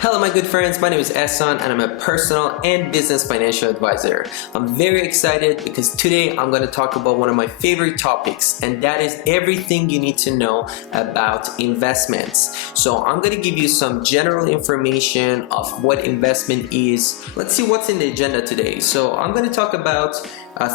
Hello my good friends, my name is Ehsan and I'm a personal and business financial advisor. I'm very excited because today I'm going to talk about one of my favorite topics, and that is everything you need to know about investments. So I'm going to give you some general information of what investment is. Let's see what's in the agenda today. So I'm going to talk about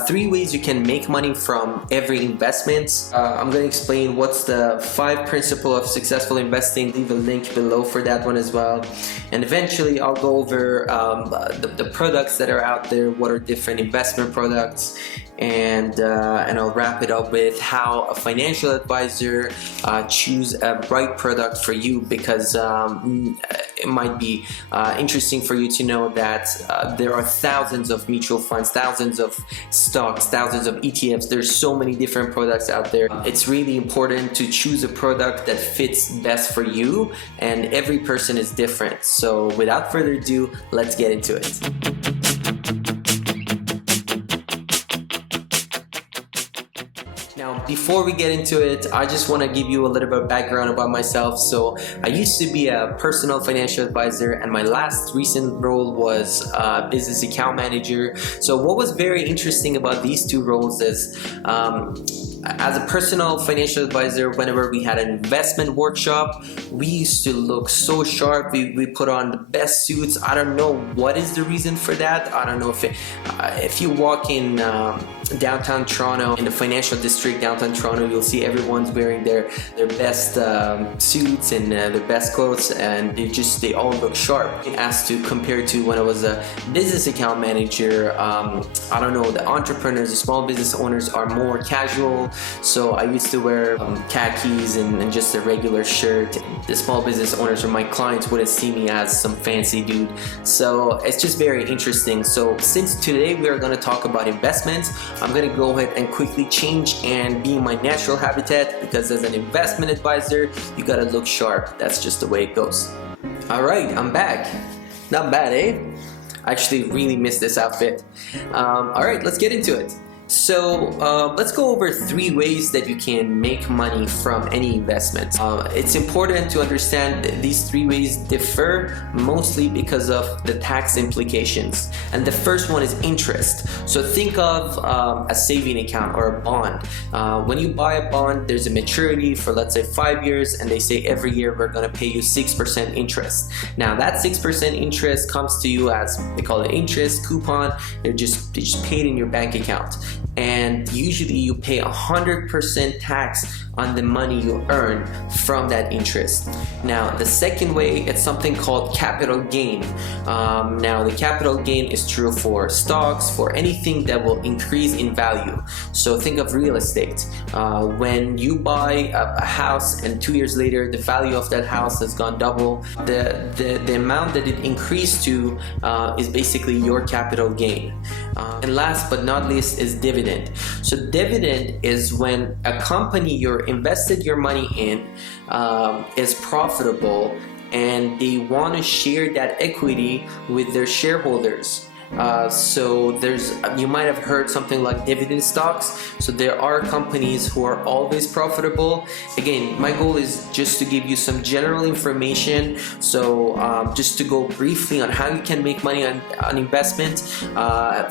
3 ways you can make money from every investment. I'm going to explain what's the 5 principles of successful investing. Leave a link below for that one as well. And eventually I'll go over the products that are out there, what are different investment products, and I'll wrap it up with how a financial advisor choose a right product for you, because it might be interesting for you to know that there are thousands of mutual funds, thousands of stocks, thousands of ETFs. There's so many different products out there. It's really important to choose a product that fits best for you, and every person is different. So without further ado, let's get into it. Now, before we get into it, I just want to give you a little bit of background about myself. So I used to be a personal financial advisor, and my last recent role was business account manager. So what was very interesting about these 2 roles is as a personal financial advisor, whenever we had an investment workshop, we used to look so sharp. We put on the best suits. I don't know what is the reason for that. I don't know if you walk in downtown Toronto, in the financial district downtown Toronto, you'll see everyone's wearing their best suits and their best clothes, and they all look sharp. As to compare to when I was a business account manager, I don't know, the entrepreneurs, the small business owners are more casual. So I used to wear khakis and just a regular shirt. The small business owners or my clients wouldn't see me as some fancy dude. So it's just very interesting. So since today we are going to talk about investments, I'm going to go ahead and quickly change and be in my natural habitat, because as an investment advisor, you got to look sharp. That's just the way it goes. All right, I'm back. Not bad, eh? I actually really missed this outfit. All right, let's get into it. So let's go over 3 ways that you can make money from any investment. It's important to understand that these 3 ways differ mostly because of the tax implications. And the first one is interest. So think of a saving account or a bond. When you buy a bond, there's a maturity for, let's say, 5 years, and they say every year we're going to pay you 6% interest. Now that 6% interest comes to you as, they call it interest, coupon. They're just paid in your bank account. And usually you pay 100% tax on the money you earn from that interest. Now the second way, it's something called capital gain. Now the capital gain is true for stocks, for anything that will increase in value. So think of real estate. When you buy a house and 2 years later the value of that house has gone double, the amount that it increased to is basically your capital gain. And last but not least is dividend. So dividend is when a company you're invested your money in is profitable, and they want to share that equity with their shareholders. So you might have heard something like dividend stocks. So there are companies who are always profitable. Again, my goal is just to give you some general information. So just to go briefly on how you can make money on investment.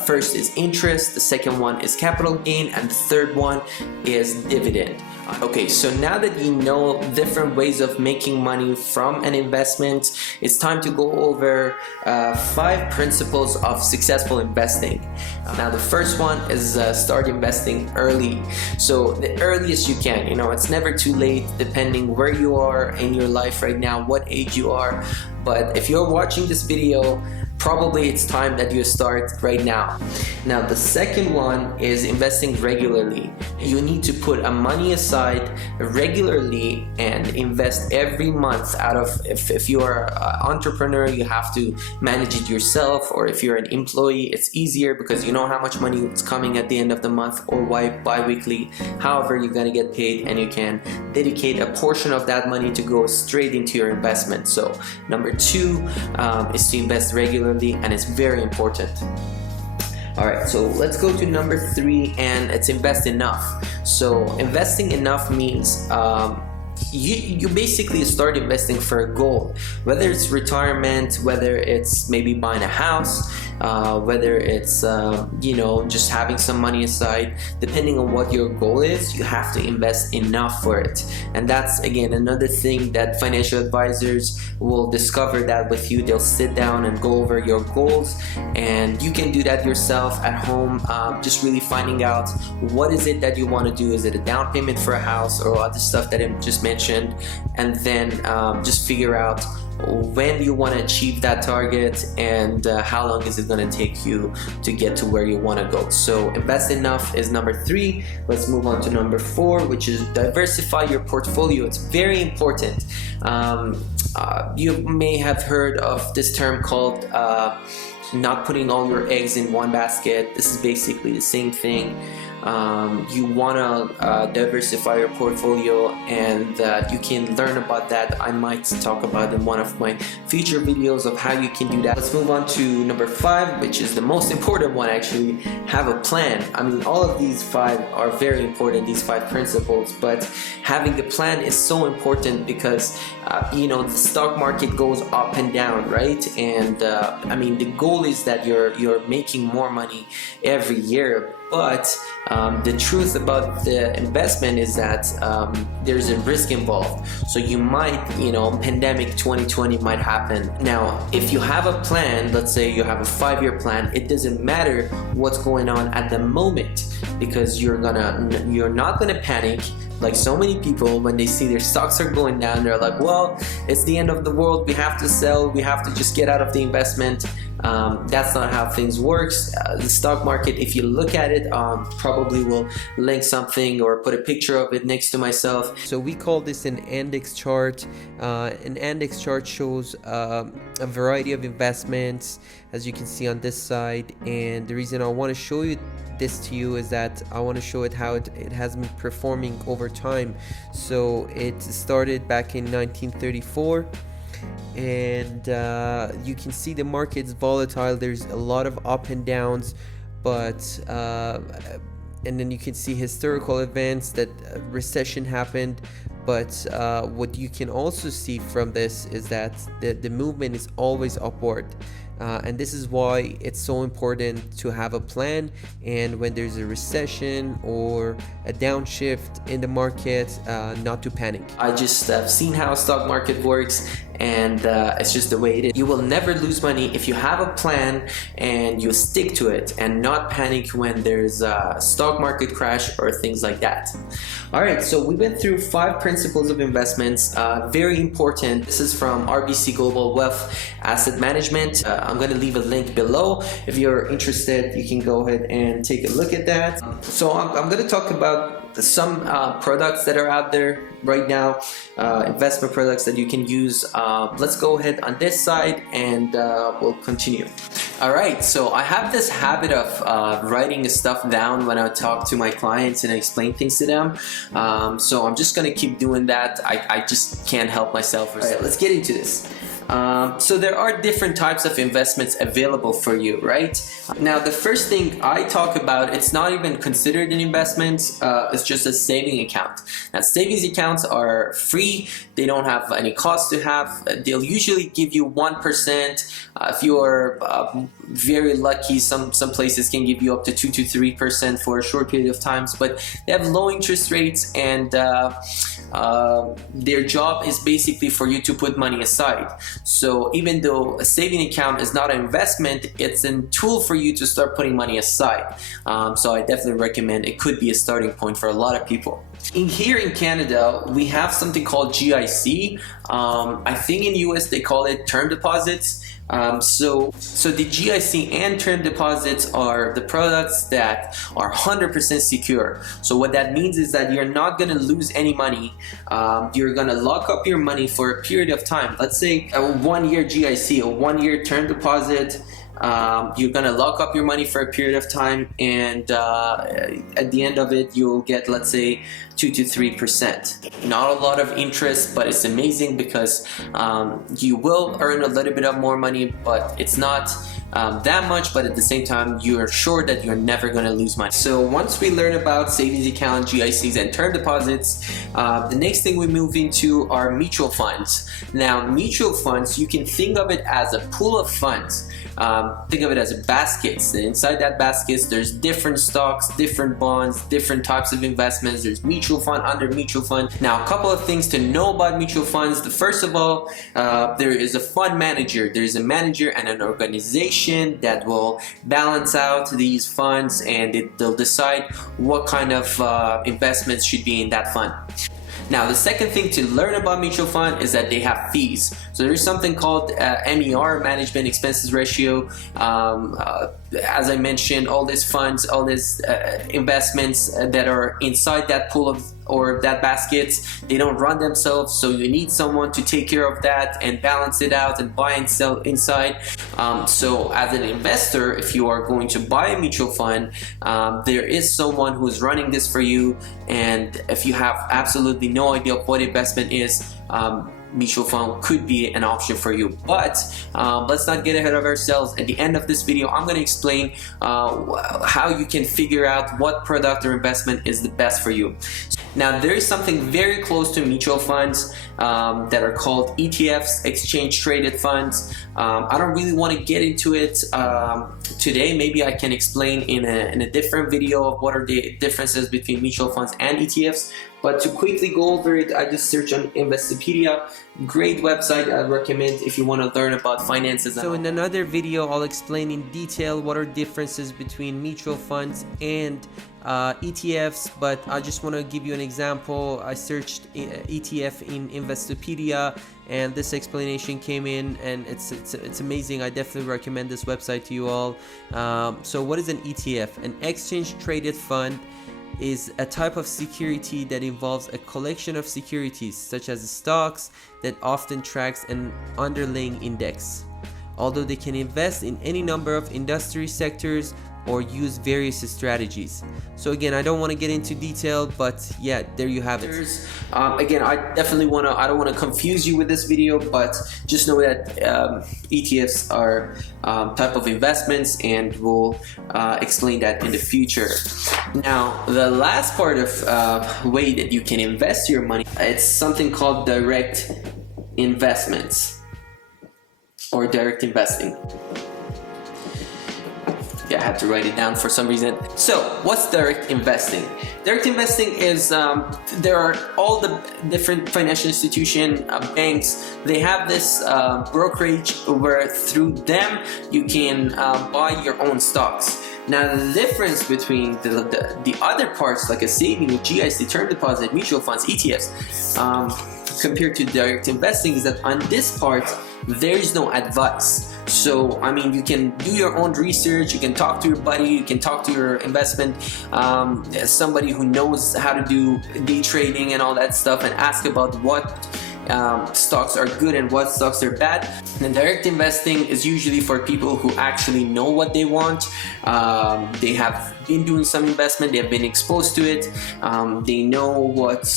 First is interest, the second one is capital gain, and the third one is dividend. Okay, so now that you know different ways of making money from an investment, it's time to go over 5 principles of successful investing. Now the first one is start investing early. So the earliest you can, it's never too late, depending where you are in your life right now, what age you are. But if you're watching this video, probably it's time that you start right now. Now the second one is investing regularly. You need to put money aside regularly and invest every month out of, if you are an entrepreneur, you have to manage it yourself, or if you're an employee, it's easier because you know how much money is coming at the end of the month or bi-weekly. However, you're gonna get paid, and you can dedicate a portion of that money to go straight into your investment. So number 2 is to invest regularly, and it's very important. Alright, so let's go to number 3, and it's invest enough. So investing enough means you basically start investing for a goal, whether it's retirement, whether it's maybe buying a house, whether it's just having some money aside. Depending on what your goal is, you have to invest enough for it. And that's again another thing that financial advisors will discover that with you. They'll sit down and go over your goals, and you can do that yourself at home, just really finding out what is it that you want to do. Is it a down payment for a house or other stuff that I just mentioned, and then just figure out when you want to achieve that target and how long is it going to take you to get to where you want to go. So invest enough is number 3. Let's move on to number 4, which is diversify your portfolio. It's very important. You may have heard of this term called not putting all your eggs in one basket. This is basically the same thing. You want to diversify your portfolio, and you can learn about that. I might talk about in one of my future videos of how you can do that. Let's move on to number 5, which is the most important one actually. Have a plan. I mean, all of these 5 are very important, these 5 principles, but having a plan is so important because the stock market goes up and down, right? And I mean, the goal is that you're making more money every year. But the truth about the investment is that there's a risk involved. So you might, pandemic 2020 might happen. Now, if you have a plan, let's say you have a 5-year plan, it doesn't matter what's going on at the moment, because you're not gonna panic. Like so many people, when they see their stocks are going down, they're like, well, it's the end of the world, we have to sell, we have to just get out of the investment. That's not how things works. The stock market, if you look at it, probably will link something or put a picture of it next to myself. So we call this an index chart. An index chart shows a variety of investments, as you can see on this side. And the reason I want to show you this to you is that I want to show it how it has been performing over time. So it started back in 1934. And you can see the market's volatile. There's a lot of up and downs, but and then you can see historical events that recession happened. But what you can also see from this is that the movement is always upward. And this is why it's so important to have a plan, and when there's a recession or a downshift in the market, not to panic. I just have seen how stock market works, and it's just the way it is. You will never lose money if you have a plan and you stick to it and not panic when there's a stock market crash or things like that. Alright, so we went through 5 principles of investments, very important. This is from RBC Global Asset Management. I'm going to leave a link below. If you're interested, you can go ahead and take a look at that. So I'm going to talk about some products that are out there right now, investment products that you can use. Let's go ahead on this side and we'll continue. Alright, so I have this habit of writing stuff down when I talk to my clients and I explain things to them. So I'm just going to keep doing that. I just can't help myself. Alright, let's get into this. So there are different types of investments available for you, right? Now, the first thing I talk about, it's not even considered an investment, it's just a saving account. Now, savings accounts are free, they don't have any cost to have. They'll usually give you 1%. If you are very lucky, some places can give you up to 2 to 3% for a short period of times, but they have low interest rates, and their job is basically for you to put money aside. So even though a saving account is not an investment, it's a tool for you to start putting money aside. So I definitely recommend it. Could be a starting point for a lot of people. Here in Canada, we have something called GIC. I think in US they call it term deposits. So the GIC and term deposits are the products that are 100% secure. So what that means is that you're not going to lose any money. You're going to lock up your money for a period of time. Let's say a 1-year GIC, a 1-year term deposit. You're going to lock up your money for a period of time, and at the end of it you'll get, let's say, 2 to 3%. Not a lot of interest, but it's amazing because you will earn a little bit of more money, but it's not that much, but at the same time you're sure that you're never going to lose money. So once we learn about savings account, GICs, and term deposits, the next thing we move into are mutual funds. Now mutual funds, you can think of it as a pool of funds. Think of it as baskets, and inside that baskets there's different stocks, different bonds, different types of investments. There's mutual fund under mutual fund. Now a couple of things to know about mutual funds. First of all, there is a fund manager. There's a manager and an organization that will balance out these funds, and they'll decide what kind of investments should be in that fund. Now the second thing to learn about mutual fund is that they have fees. So there's something called MER, Management Expenses Ratio. As I mentioned, all these funds, all these investments that are inside that pool of or that baskets, they don't run themselves, so you need someone to take care of that and balance it out and buy and sell inside. So as an investor, if you are going to buy a mutual fund, there is someone who's running this for you, and if you have absolutely no idea of what investment is, mutual fund could be an option for you. But let's not get ahead of ourselves. At the end of this video, I'm going to explain how you can figure out what product or investment is the best for you. Now there is something very close to mutual funds that are called ETFs, exchange traded funds. I don't really want to get into it today. Maybe I can explain in a different video of what are the differences between mutual funds and ETFs. But to quickly go over it, I just searched on Investopedia. Great website, I'd recommend if you want to learn about finances. So in another video, I'll explain in detail what are differences between mutual funds and ETFs, but I just want to give you an example. I searched ETF in Investopedia, and this explanation came in, and it's amazing. I definitely recommend this website to you all. So what is an ETF? An exchange traded fund is a type of security that involves a collection of securities such as stocks that often tracks an underlying index. Although they can invest in any number of industry sectors or use various strategies. So again, I don't want to get into detail, but yeah, there you have it. Again, I don't want to confuse you with this video, but just know that ETFs are type of investments, and we'll explain that in the future. Now, the last part of way that you can invest your money, it's something called direct investments or direct investing. I had to write it down for some reason. So what's direct investing? Direct investing is there are all the different financial institutions, banks, they have this brokerage where through them you can buy your own stocks. Now the difference between the other parts like a saving, GIC, term deposit, mutual funds, ETFs, compared to direct investing is that on this part there is no advice. So I mean, you can do your own research, you can talk to your buddy, you can talk to your investment somebody who knows how to do day trading and all that stuff, and ask about what stocks are good and what stocks are bad. And direct investing is usually for people who actually know what they want. They have been doing some investment, they have been exposed to it, they know what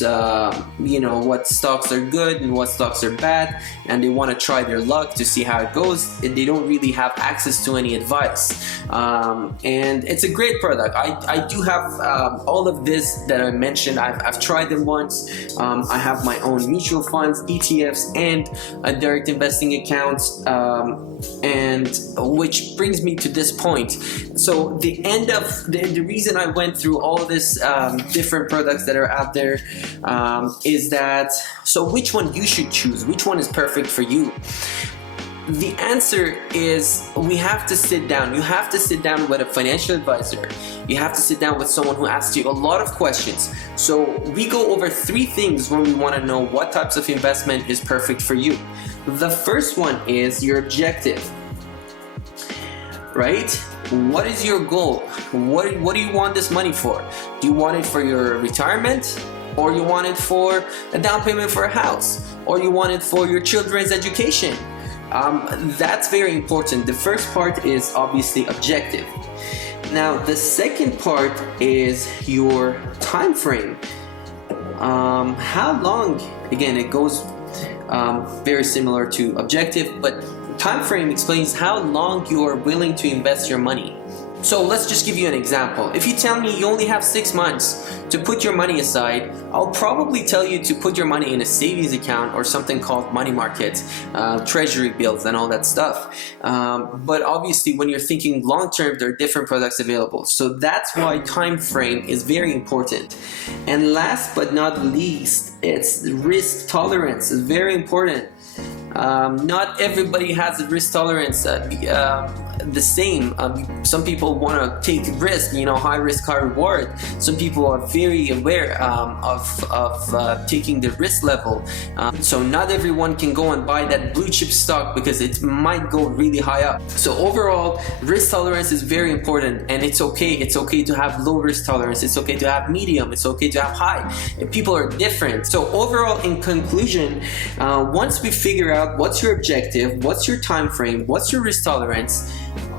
what stocks are good and what stocks are bad, and they want to try their luck to see how it goes. And they don't really have access to any advice, and it's a great product. I do have all of this that I mentioned. I've tried them once. I have my own mutual funds, ETFs, and a direct investing account, and which brings me to this point. So the reason I went through all of this different products that are out there is that, so which one you should choose, which one is perfect for you? The answer is we have to sit down. You have to sit down with a financial advisor. You have to sit down with someone who asks you a lot of questions. So we go over 3 things when we want to know what types of investment is perfect for you. The first one is your objective, right? What is your goal? What do you want this money for? Do you want it for your retirement? Or you want it for a down payment for a house? Or you want it for your children's education? That's very important. The first part is obviously objective. Now the second part is your time frame. How long? Again, it goes very similar to objective, but time frame explains how long you are willing to invest your money. So let's just give you an example. If you tell me you only have 6 months to put your money aside, I'll probably tell you to put your money in a savings account or something called money market, treasury bills and all that stuff. But obviously when you're thinking long term, there are different products available. So that's why time frame is very important. And last but not least, it's risk tolerance. It's very important. Not everybody has a risk tolerance the same. Some people want to take risk, high risk, high reward. Some people are very aware of taking the risk level. So not everyone can go and buy that blue chip stock because it might go really high up. So overall, risk tolerance is very important, and it's okay. It's okay to have low risk tolerance. It's okay to have medium. It's okay to have high. People are different. So overall, in conclusion, once we figure out what's your objective, what's your time frame, what's your risk tolerance,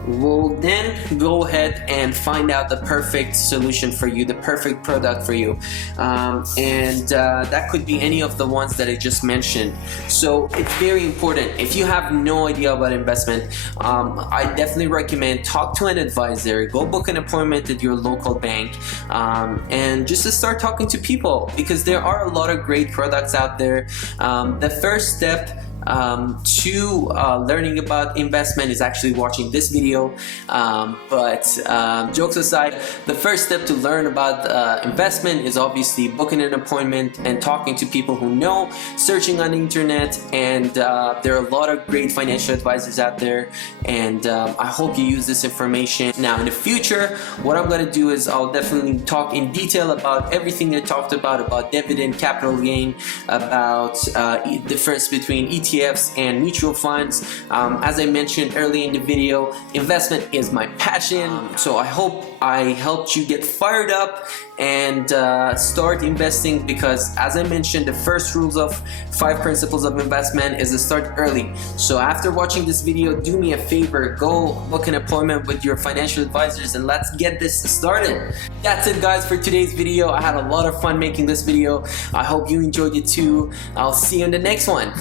we'll then go ahead and find out the perfect solution for you, the perfect product for you, and that could be any of the ones that I just mentioned. So it's very important. If you have no idea about investment, I definitely recommend talk to an advisor, go book an appointment at your local bank, and just to start talking to people, because there are a lot of great products out there. The first step to learning about investment is actually watching this video, but jokes aside, the first step to learn about investment is obviously booking an appointment and talking to people who know, searching on the internet, and there are a lot of great financial advisors out there, and I hope you use this information. Now in the future, what I'm going to do is I'll definitely talk in detail about everything I talked about dividend, capital gain, about difference between ETFs and mutual funds. As I mentioned early in the video, investment is my passion, so I hope I helped you get fired up and start investing, because as I mentioned, the first rules of 5 principles of investment is to start early. So after watching this video, do me a favor, go book an appointment with your financial advisors and let's get this started. That's it guys for today's video. I had a lot of fun making this video. I hope you enjoyed it too. I'll see you in the next one.